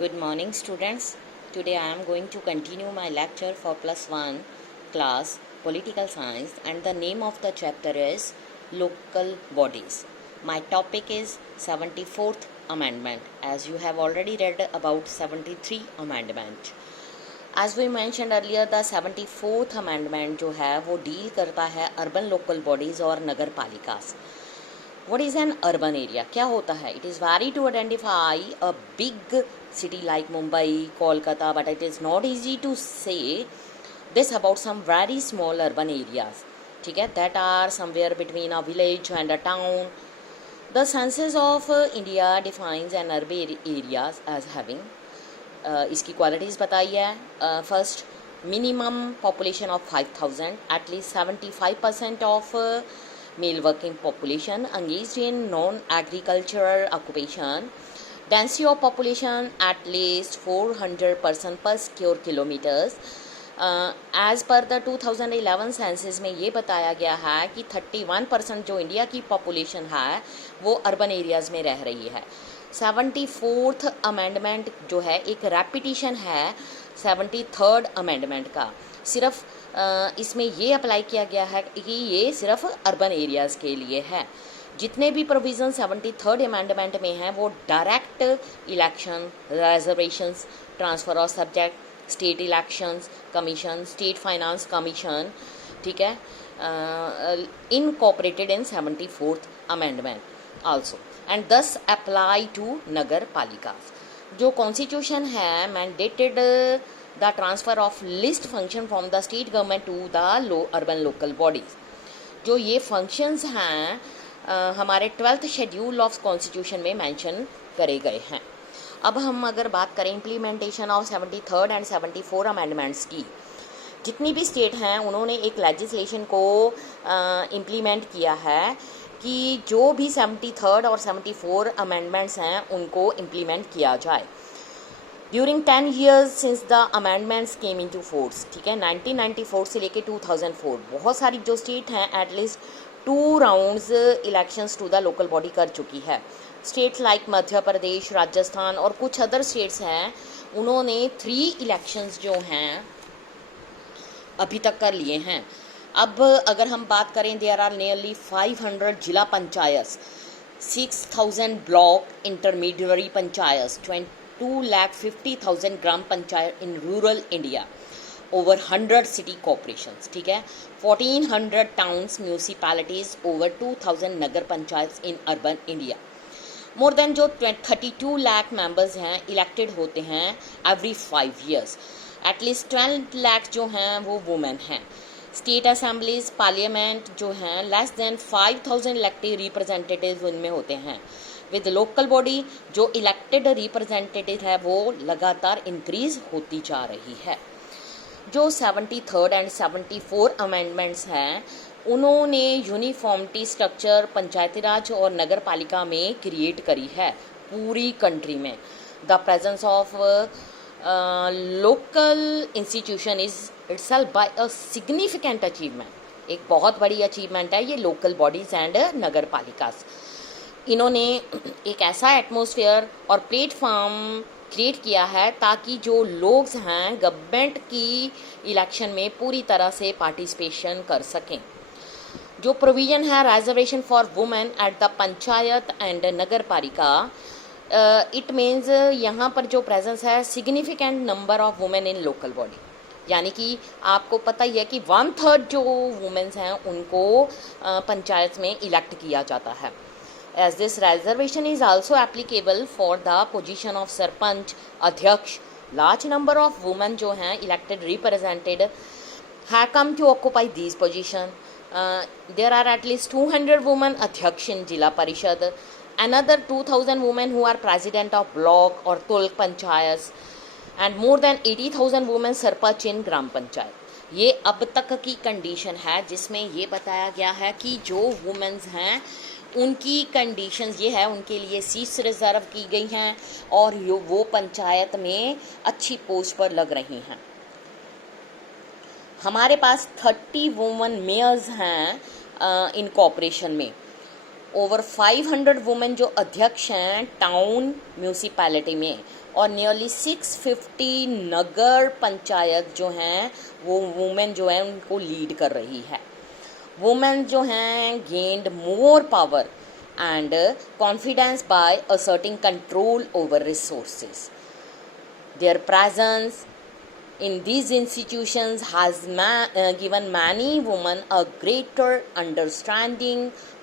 Good morning, students. Today I am going to continue my lecture for +1 class Political Science, and the name of the chapter is Local Bodies. My topic is 74th Amendment, as you have already read about 73 Amendment. As we mentioned earlier, the 74th Amendment जो है वो deal करता है urban local bodies और नगर पालिकास. What is an urban area? क्या होता है? It is very to identify a big city like Mumbai, Kolkata, but it is not easy to say this about some very small urban areas. ठीक है, that are somewhere between a village and a town. The census of India defines an urban areas as having इसकी qualities बताई है. First, minimum population of 5,000, at least 75% of male working population engaged in non-agricultural occupation, density of population at least 400 person per square kilometers. As per the 2011 census में ये बताया गया है कि 31% जो इंडिया की पॉपुलेशन है वो अर्बन एरियाज़ में रह रही है. 74th अमेंडमेंट जो है एक रेपिटिशन है 73rd अमेंडमेंट का. सिर्फ इसमें ये अप्लाई किया गया है कि ये सिर्फ अर्बन एरियाज़ के लिए है. जितने भी प्रोविज़न 73rd अमेंडमेंट में हैं वो direct election, reservations, transfer of subject, state elections commission, state finance commission, ठीक है, incorporated in 74th amendment also, and thus apply to nagar palikas. जो कॉन्स्टिट्यूशन है mandated the transfer of list function from the state government to the urban local bodies. जो ये functions हैं हमारे 12th schedule of constitution में mention करे गए हैं. अब हम अगर बात करें implementation of 73rd and 74 amendments की, जितनी भी स्टेट हैं उन्होंने एक लेजिस्लेशन को इम्प्लीमेंट किया है कि जो भी 73rd और 74 अमेंडमेंट्स हैं उनको इम्प्लीमेंट किया जाए. During 10 years since the amendments came into force, ठीक है, 1994 से लेके 2004 बहुत सारी जो स्टेट हैं at least 2 rounds elections to the local body कर चुकी है. स्टेट्स लाइक मध्य प्रदेश, राजस्थान और कुछ अदर स्टेट्स हैं उन्होंने 3 इलेक्शंस जो हैं अभी तक कर लिए हैं. अब अगर हम बात करें देयर आर नियरली 500 जिला panchayat, 6,000 block intermediate panchayat, 2,50,000 gram panchayat in rural India, over 100 city corporations, ठीक है, 1400 towns municipalities, over 2000 Nagar panchayat in urban India. More than जो 32 लाख मेंबर्स हैं इलेक्टेड होते हैं एवरी 5 years. एटलीस्ट 12 लाख जो हैं वो वुमेन हैं. स्टेट असेंबलीज पार्लियामेंट जो हैं लेस देन 5,000 इलेक्टेड रिप्रेजेंटेटिव उनमें होते हैं. विद लोकल बॉडी जो इलेक्टेड रिप्रेजेंटेटिव है वो लगातार इंक्रीज होती जा रही है. जो 73rd एंड 74 अमेंडमेंट्स हैं उन्होंने यूनिफॉर्मिटी स्ट्रक्चर पंचायती राज और नगर पालिका में क्रिएट करी है पूरी कंट्री में. The presence of local institution is itself by a significant achievement. एक बहुत बड़ी अचीवमेंट है ये local bodies and nagar palikas. इन्होंने एक ऐसा एटमॉस्फेयर और प्लेटफॉर्म क्रिएट किया है ताकि जो लोग हैं गवर्नमेंट की इलेक्शन में पूरी तरह से पार्टिसिपेशन कर सकें. जो प्रोविज़न है reservation for women at the panchayat and nagar palika, it means यहाँ पर जो प्रेजेंस है significant number of women in local body, यानी कि आपको पता ही है कि 1/3 जो वुमेन्स हैं उनको पंचायत में इलेक्ट किया जाता है. As this reservation is also applicable for the position of sarpanch, अध्यक्ष, large number of women जो हैं elected represented have come to occupy these position. There are at least 200 women अध्यक्ष in जिला परिषद, another 2,000 women who are president of block और तुल्क panchayat, and more than 80,000 women sarpanch in ग्राम पंचायत. ये अब तक की कंडीशन है जिसमें ये बताया गया है कि जो वुमेन्स हैं उनकी कंडीशंस ये है उनके लिए सीट्स रिजर्व की गई हैं और वो पंचायत में अच्छी पोस्ट पर लग रही हैं. हमारे पास 30 वुमेन मेयर्स हैं इन कॉर्पोरेशन में. ओवर 500 वुमेन जो अध्यक्ष हैं टाउन म्यूनिसिपैलिटी में, और नियरली 650 नगर पंचायत जो हैं वो वुमेन जो है उनको लीड कर रही है। वुमेन जो हैं gained more power and confidence by asserting control over resources. There presence in these institutions has given many women a greater understanding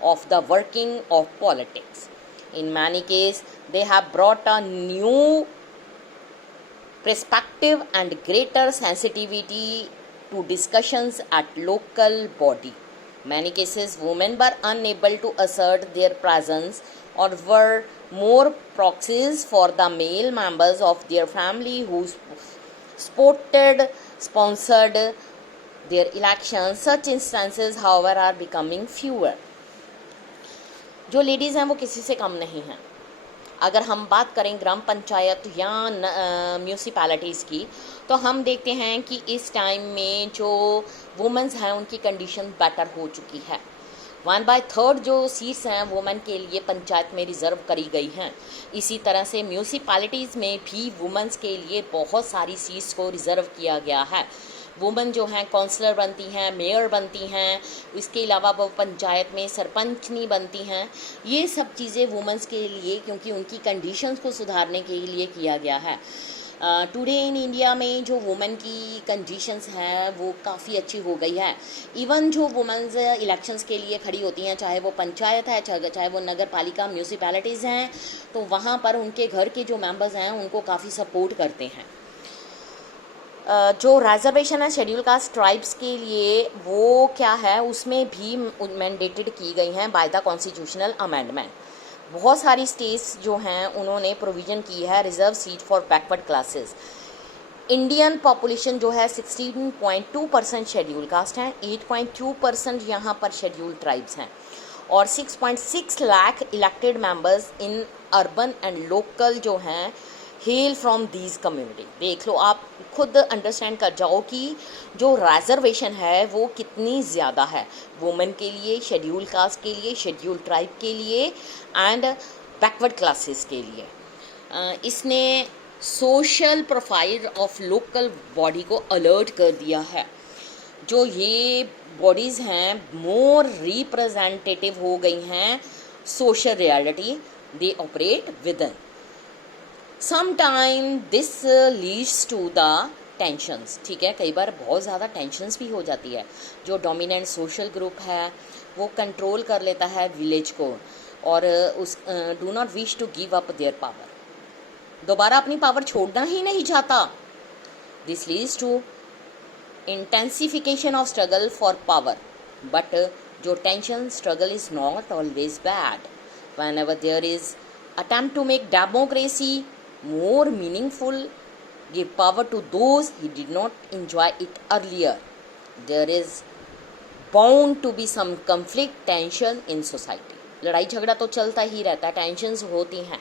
of the working of politics. In many cases, they have brought a new perspective and greater sensitivity to discussions at local body. Many cases, women were unable to assert their presence or were more proxies for the male members of their family who sponsored their elections. Such instances, however, are becoming fewer. जो ladies हैं वो किसी से कम नहीं हैं। अगर हम बात करें ग्राम पंचायत या म्यूनिसिपैलिटीज़ की, तो हम देखते हैं कि इस टाइम में जो वुमेंस हैं उनकी कंडीशन बेटर हो चुकी है। 1/3 जो सीट्स हैं वुमेन के लिए पंचायत में रिज़र्व करी गई हैं। इसी तरह से म्यूनिसिपैलिटीज़ में भी वुमेंस के लिए बहुत सारी सीट्स को रिज़र्व किया गया है। वुमेन जो हैं काउंसलर बनती हैं, मेयर बनती हैं, इसके अलावा वो पंचायत में सरपंचनी बनती हैं। ये सब चीज़ें वुमेंस के लिए, क्योंकि उनकी कंडीशंस को सुधारने के लिए किया गया है। टुडे इन इंडिया में जो वुमेन की कंडीशंस हैं वो काफ़ी अच्छी हो गई है। इवन जो वुमेन्स इलेक्शंस के लिए खड़ी होती हैं, चाहे वो पंचायत है, चाहे वो नगर पालिका म्यूनिसिपैलिटीज़ हैं, तो वहाँ पर उनके घर के जो मेंबर्स हैं उनको काफ़ी सपोर्ट करते हैं। जो रिजर्वेशन है शेड्यूल कास्ट ट्राइब्स के लिए, वो क्या है, उसमें भी मैंडेटेड की गई हैं बाय द कॉन्स्टिट्यूशनल अमेंडमेंट। बहुत सारी स्टेट्स जो हैं उन्होंने प्रोविज़न की है reserve seat for backward classes. Indian population जो है 16.2% शेड्यूल कास्ट हैं, 8.2% यहाँ पर शेड्यूल ट्राइब्स हैं और 6.6 lakh elected members in urban and local जो हैं हेल फ्रॉम दीज कम्युनिटी। देख लो, आप खुद अंडरस्टैंड कर जाओ कि जो रिजर्वेशन है वो कितनी ज़्यादा है वुमेन के लिए, शेड्यूल कास्ट के लिए, शेड्यूल ट्राइब के लिए एंड बैकवर्ड क्लासेस के लिए। इसने social profile of local body को अलर्ट कर दिया है। जो ये बॉडीज़ हैं मोर रिप्रेजेंटेटिव हो गई हैं social reality they operate within. Sometime this leads to the tensions. ठीक है, कई बार बहुत ज़्यादा टेंशंस भी हो जाती है। जो डोमिनेंट सोशल ग्रुप है वो कंट्रोल कर लेता है विलेज को और उस do not wish to give up their power, दोबारा अपनी पावर छोड़ना ही नहीं चाहता। This leads to intensification of struggle for power, but जो tension struggle is not always bad. Whenever there is attempt to make democracy more meaningful, give power to those who did not enjoy it earlier. There is bound to be some conflict, tension in society. लड़ाई झगड़ा तो चलता ही रहता है, tensions होती हैं,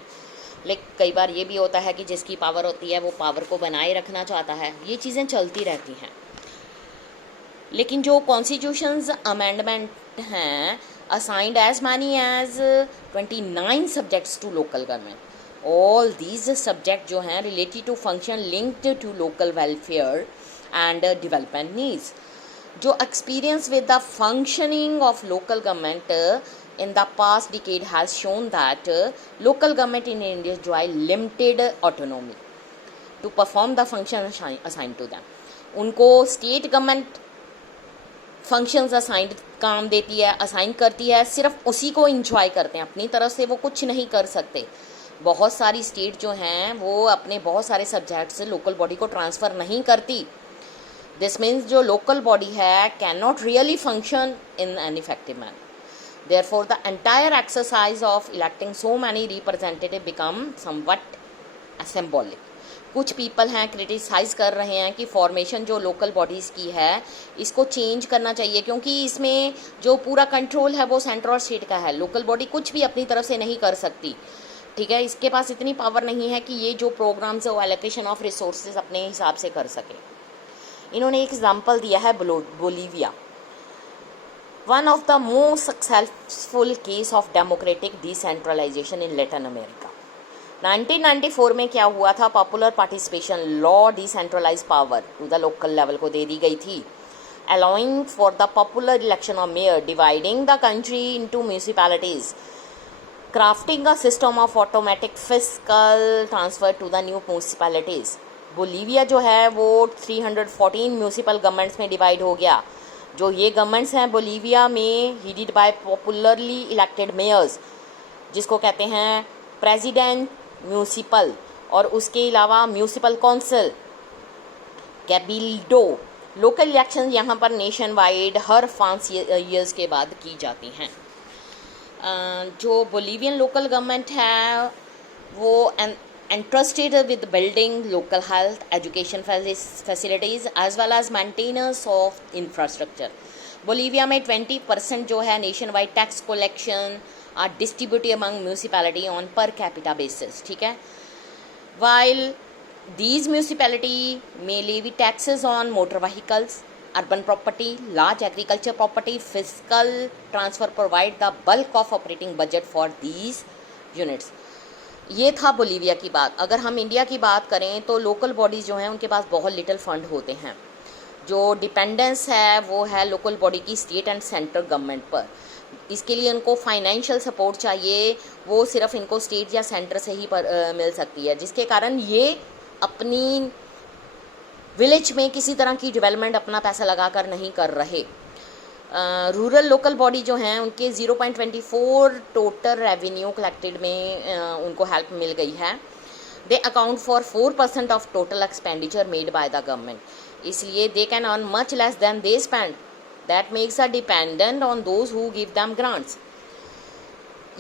लेकिन कई बार ये भी होता है कि जिसकी पावर होती है वो पावर को बनाए रखना चाहता है। ये चीज़ें चलती रहती हैं। लेकिन जो कॉन्स्टिट्यूशंस अमेंडमेंट हैं assigned as many as 29 subjects to local government. All these subject जो हैं related to function linked to local welfare and development needs. जो experience with the functioning of local government in the past decade has shown that local government in India enjoy limited autonomy to perform the function assigned to them. उनको state government functions assigned काम देती है, assign करती है, सिर्फ उसी को enjoy करते हैं, अपनी तरफ से वो कुछ नहीं कर सकते। बहुत सारी स्टेट जो हैं वो अपने बहुत सारे सब्जेक्ट से लोकल बॉडी को ट्रांसफ़र नहीं करती। दिस मीन्स जो लोकल बॉडी है can not really function in an effective manner. Therefore, the entire exercise of electing so many representatives become somewhat symbolic. कुछ पीपल हैं क्रिटिसाइज़ कर रहे हैं कि फॉर्मेशन जो लोकल बॉडीज़ की है इसको चेंज करना चाहिए, क्योंकि इसमें जो पूरा कंट्रोल है वो सेंटर और स्टेट का है। लोकल बॉडी कुछ भी अपनी तरफ से नहीं कर सकती। ठीक है, इसके पास इतनी पावर नहीं है कि ये जो प्रोग्राम्स है वो एलोकेशन ऑफ रिसोर्सेज अपने हिसाब से कर सके। इन्होंने एक एग्जाम्पल दिया है Bolivia, one of the most successful case of democratic decentralization in Latin America. 1994 में क्या हुआ था, popular participation law decentralize power to the local level को दे दी गई थी, allowing for the popular election of mayor, dividing the country into municipalities, crafting a system of automatic fiscal transfer to the new municipalities. Bolivia जो है वो 314 municipal governments में divide हो गया. जो ये गवर्नमेंट्स हैं बोलीविया में, हीडेड बाय पॉपुलरली इलेक्टेड मेयर्स, जिसको कहते हैं प्रेसिडेंट म्यूनिसिपल, और उसके अलावा म्यूनिसिपल काउंसिल, कैबिल्डो. लोकल इलेक्शन यहाँ पर नेशन वाइड हर 5 ईयर्स के बाद की जाती हैं. जो बोलीवियन लोकल गवर्नमेंट है वो entrusted with building local health, education facilities as well as maintenance of infrastructure. Bolivia में 20% जो है nationwide tax collection are distributed among municipality on per capita basis. ठीक है. while these municipality may levy taxes on motor vehicles, urban property, large agriculture property, fiscal transfer provide the bulk of operating budget for these units. ये था Bolivia की बात. अगर हम India की बात करें तो लोकल बॉडीज़ जो हैं उनके पास बहुत लिटिल फंड होते हैं. जो डिपेंडेंस है वो है लोकल बॉडी की स्टेट एंड सेंट्रल गवर्नमेंट पर. इसके लिए उनको फाइनेंशियल सपोर्ट चाहिए, वो सिर्फ इनको स्टेट या सेंटर से ही मिल सकती है, जिसके कारण ये अपनी विलेज में किसी तरह की डेवलपमेंट अपना पैसा लगाकर नहीं कर रहे. रूरल लोकल बॉडी जो हैं उनके 0.24 टोटल रेवेन्यू कलेक्टेड में उनको हेल्प मिल गई है. They account for 4% of total expenditure made by the government. इसलिए they can earn much less than they spend. That makes a dependent on those who give them grants.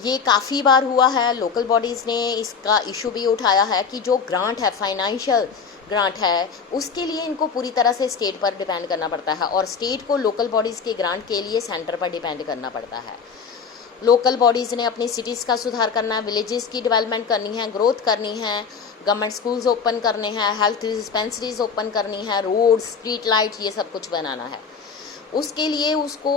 ये काफ़ी बार हुआ है. लोकल बॉडीज़ ने इसका इशू भी उठाया है कि जो ग्रांट है, फाइनेंशियल ग्रांट है, उसके लिए इनको पूरी तरह से स्टेट पर डिपेंड करना पड़ता है, और स्टेट को लोकल बॉडीज़ के ग्रांट के लिए सेंटर पर डिपेंड करना पड़ता है. लोकल बॉडीज़ ने अपनी सिटीज़ का सुधार करना है, विलेजेस की डेवलपमेंट करनी है, ग्रोथ करनी है, गवर्नमेंट स्कूल्स ओपन करने हैं, हेल्थ डिस्पेंसरीज ओपन करनी है, रोड, स्ट्रीट लाइट्स, ये सब कुछ बनाना है. उसके लिए उसको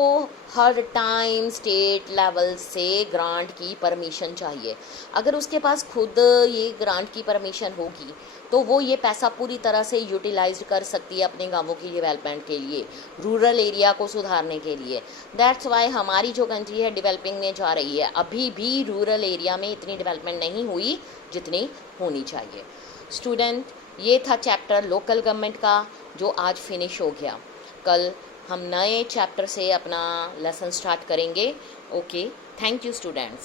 हर टाइम स्टेट लेवल से ग्रांट की परमिशन चाहिए. अगर उसके पास खुद ये ग्रांट की परमिशन होगी तो वो ये पैसा पूरी तरह से यूटिलाइज कर सकती है अपने गांवों की डेवलपमेंट के लिए, रूरल एरिया को सुधारने के लिए. दैट्स वाई हमारी जो कंट्री है डेवलपिंग में जा रही है. अभी भी रूरल एरिया में इतनी डेवलपमेंट नहीं हुई जितनी होनी चाहिए. स्टूडेंट, ये था चैप्टर लोकल गवर्नमेंट का जो आज फिनिश हो गया. कल हम नए चैप्टर से अपना लेसन स्टार्ट करेंगे. Okay, thank you students.